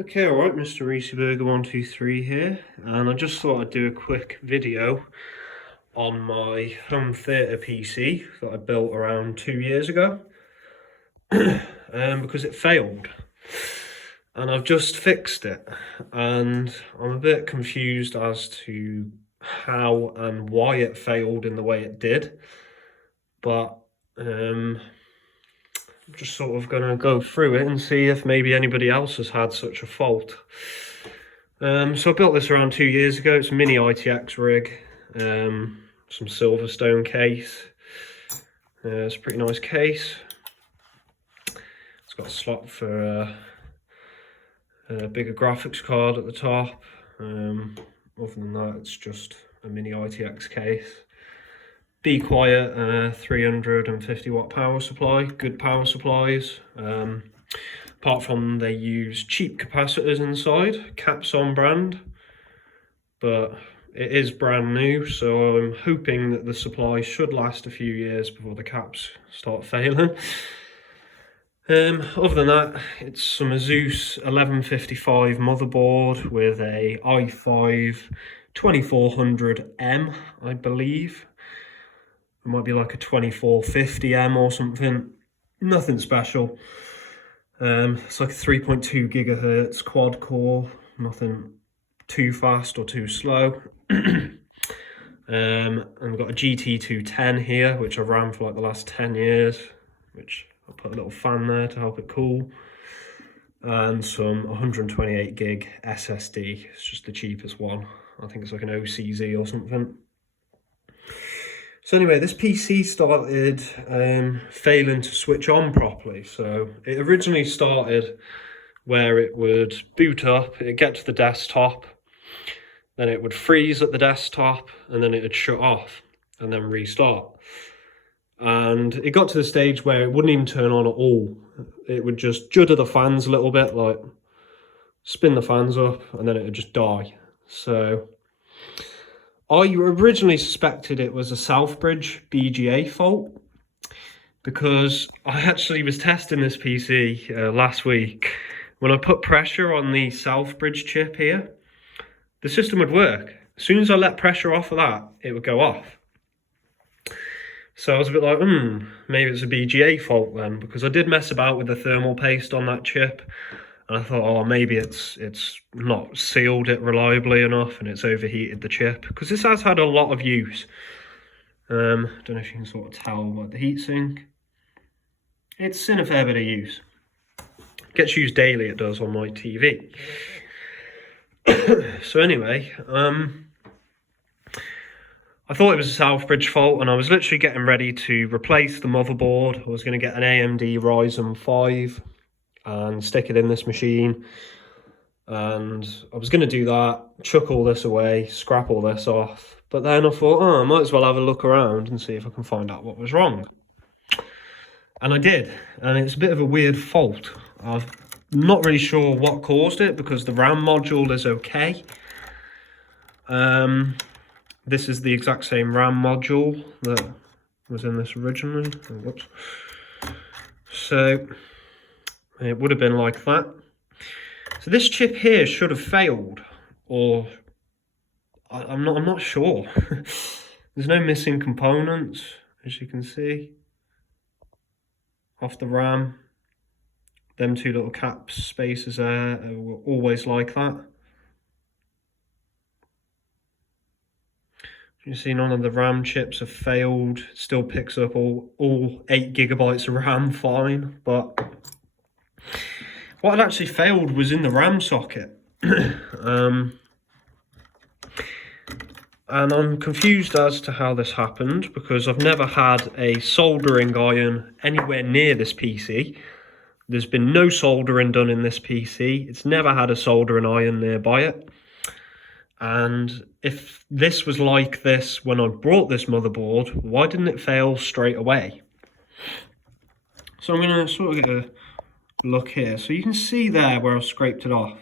Okay, alright, Mr. Reeseburger123 here, and I just thought I'd do a quick video on my home theatre PC that I built around 2 years ago, because it failed. And I've just fixed it, and I'm a bit confused as to how and why it failed in the way it did, but I'm just sort of gonna go through it and see if maybe anybody else has had such a fault. So I built this around 2 years ago. It's a mini ITX rig, some Silverstone case. It's a pretty nice case. It's got a slot for a bigger graphics card at the top. Other than that, it's just a mini ITX case. Be Quiet 350 watt power supply, good power supplies. Apart from they use cheap capacitors inside, Capson brand, but it is brand new, so I'm hoping that the supply should last a few years before the caps start failing. Other than that, it's some Asus 1155 motherboard with a i5 2400M, I believe. It might be like a 2450M or something. Nothing special. It's like a 3.2 gigahertz quad core, nothing too fast or too slow. And we've got a GT210 here, which I've ran for like the last 10 years, which I'll put a little fan there to help it cool. And some 128 gig SSD, it's just the cheapest one. I think it's like an OCZ or something. So anyway, this PC started failing to switch on properly. So it originally started where it would boot up, it'd get to the desktop, then it would freeze at the desktop, and then it would shut off and then restart. And it got to the stage where it wouldn't even turn on at all. It would just judder the fans a little bit, like spin the fans up, and then it would just die. So I originally suspected it was a Southbridge BGA fault, because I actually was testing this PC last week. When I put pressure on the Southbridge chip here, the system would work. As soon as I let pressure off of that, it would go off. So I was a bit like, maybe it's a BGA fault then, because I did mess about with the thermal paste on that chip, and I thought, oh, maybe it's not sealed it reliably enough and it's overheated the chip, because this has had a lot of use. Don't know if you can sort of tell by the heatsink. It's in a fair bit of use. Gets used daily, it does, on my TV. So anyway, I thought it was a Southbridge fault, and I was literally getting ready to replace the motherboard. I was going to get an AMD Ryzen 5 and stick it in this machine, and I was going to do that, chuck all this away, scrap all this off, but then I thought, oh, I might as well have a look around and see if I can find out what was wrong. And I did, and it's a bit of a weird fault. I'm not really sure what caused it, because the RAM module is okay. This is the exact same RAM module that was in this originally. Oh, whoops. So it would have been like that. So this chip here should have failed, or I'm not sure. There's no missing components, as you can see, off the RAM. Them two little cap spaces there were always like that. You see, none of the RAM chips have failed. It still picks up all 8 gigabytes of RAM fine, but what had actually failed was in the RAM socket. And I'm confused as to how this happened, because I've never had a soldering iron anywhere near this PC. There's been no soldering done in this PC. It's never had a soldering iron nearby it. And if this was like this when I brought this motherboard, why didn't it fail straight away? So I'm going to sort of get a look here. So you can see there where I've scraped it off.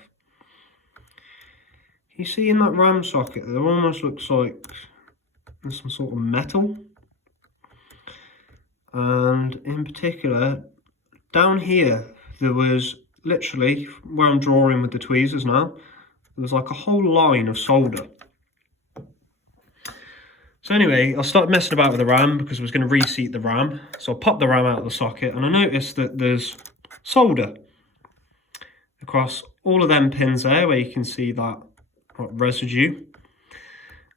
You see in that RAM socket, there almost looks like there's some sort of metal. And in particular, down here, there was literally, where I'm drawing with the tweezers now, there was like a whole line of solder. So anyway, I started messing about with the RAM because I was going to reseat the RAM. So I popped the RAM out of the socket and I noticed that there's solder across all of them pins there, where you can see that residue.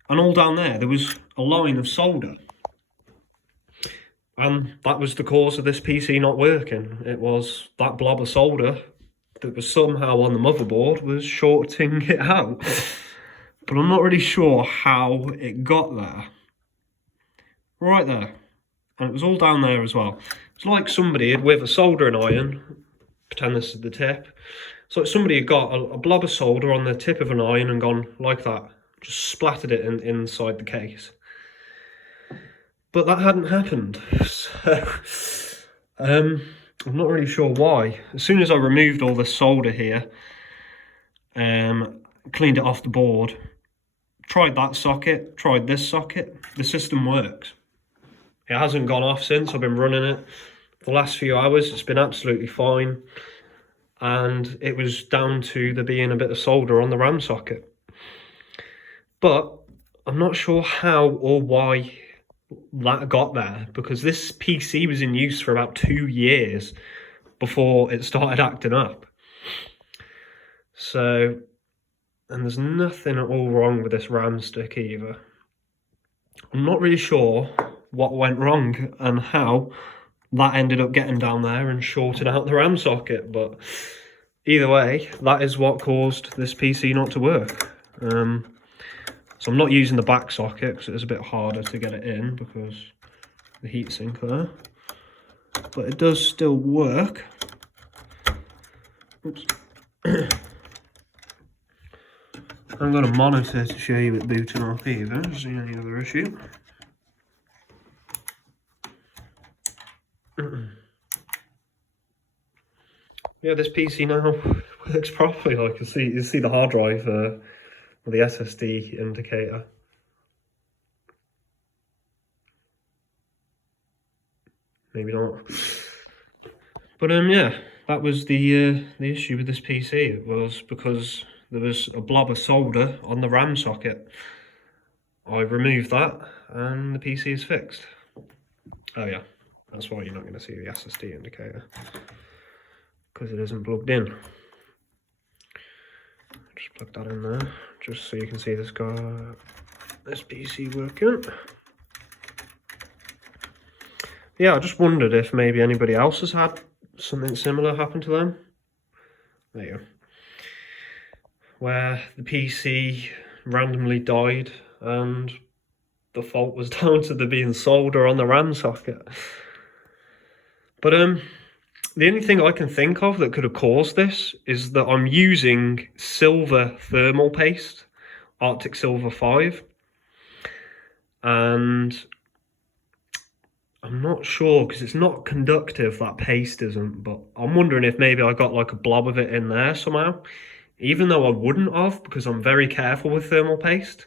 And all down there was a line of solder. And that was the cause of this PC not working. It was that blob of solder that was somehow on the motherboard was shorting it out. But I'm not really sure how it got there. Right there. And it was all down there as well. It's like somebody had, with a soldering iron, pretend this is the tip, so somebody had got a blob of solder on the tip of an iron and gone like that, just splattered it inside the case. But that hadn't happened, so I'm not really sure why. As soon as I removed all the solder here, cleaned it off the board, tried that socket, tried this socket, the system works. It hasn't gone off since. I've been running it for the last few hours. It's been absolutely fine. And it was down to there being a bit of solder on the RAM socket. But I'm not sure how or why that got there, because this PC was in use for about 2 years before it started acting up. So, and there's nothing at all wrong with this RAM stick either. I'm not really sure what went wrong and how that ended up getting down there and shorted out the RAM socket, but either way, that is what caused this PC not to work. So I'm not using the back socket because it's a bit harder to get it in because the heatsink there, but it does still work. Oops. I'm going to monitor to show you it booting off either, see any other issue. Yeah, this PC now works properly. Like you see the hard drive with the SSD indicator. Maybe not. But yeah, that was the issue with this PC. It was because there was a blob of solder on the RAM socket. I removed that and the PC is fixed. Oh yeah, that's why you're not going to see the SSD indicator, because it isn't plugged in. Just plug that in there, just so you can see this PC working. Yeah, I just wondered if maybe anybody else has had something similar happen to them. There you go. Where the PC randomly died and the fault was down to there being solder on the RAM socket. But the only thing I can think of that could have caused this is that I'm using silver thermal paste, Arctic Silver 5, and I'm not sure because it's not conductive, that paste isn't, but I'm wondering if maybe I got like a blob of it in there somehow, even though I wouldn't have, because I'm very careful with thermal paste,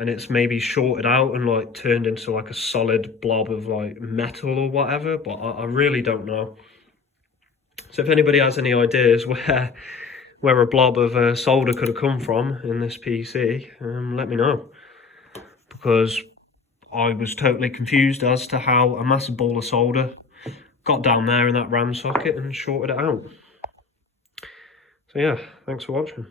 and it's maybe shorted out and like turned into like a solid blob of like metal or whatever, but I really don't know. So if anybody has any ideas where a blob of solder could have come from in this PC, let me know, because I was totally confused as to how a massive ball of solder got down there in that RAM socket and shorted it out. So yeah, thanks for watching.